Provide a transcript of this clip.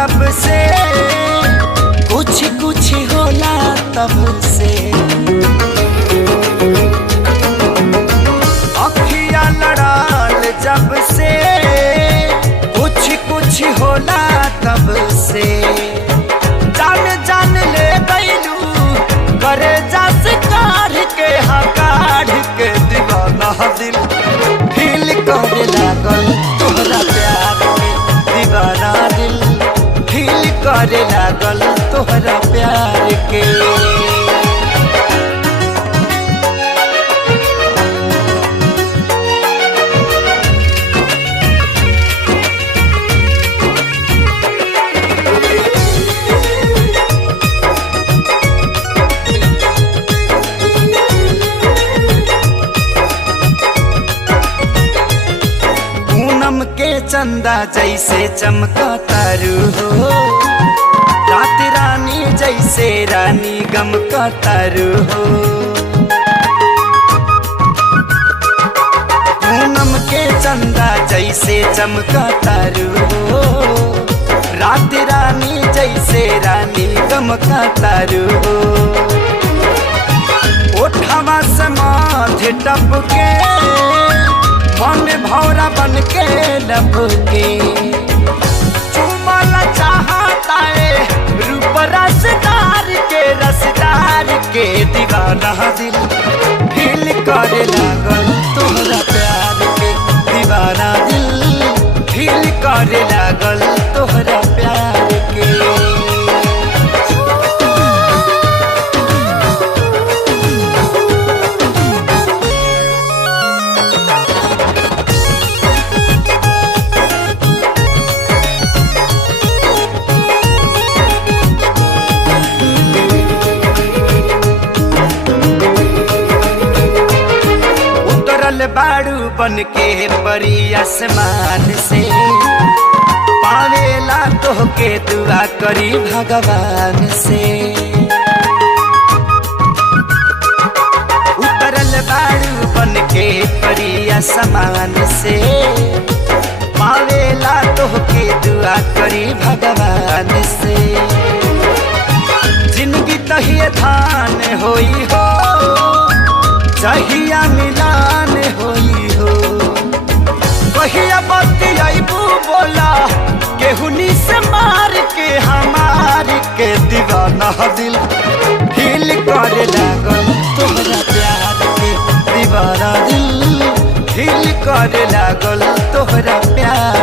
जब से कुछ कुछ होला तब से अखियां लड़ाल जब से कुछ कुछ होला तब से जान जान ले गईलू करे जस काढ़ के काढ़ के दीवाना दिल फील करे लागल तोहरा प्यार के दीवाना दिल फील करे लागल तोहरा प्यार के। के चंदा जैसे चमका तारू हो रात रानी जैसे रानी गम का तारू हो पूनम के चंदा जैसे चमका तारू हो रात रानी जैसे रानी गम का तारू हो ओठवा से माथे टपके मन भौरा बन के लपके चुमला चाहता है रूप रसदार के दीवाना दिल फील करे लागल तोहरा प्यार के दीवाना दिल फील करे लागल तोहरा प्यार के। बाड़ू बन के परी आसमान से पावेला तोहके दुआ करी भगवान से उतरल बाड़ू बन के परी आसमान से पावेला तोहके दुआ करी भगवान से जिंदगी तहिए धान होई हो चाहिया मिलान होई हो कहिया बतियाबू बोला केहुनी से मार के हमार के दीवाना दिल फील करे लागल तोहरा प्यार के दीवाना दिल फील करे लागल तोहरा प्यार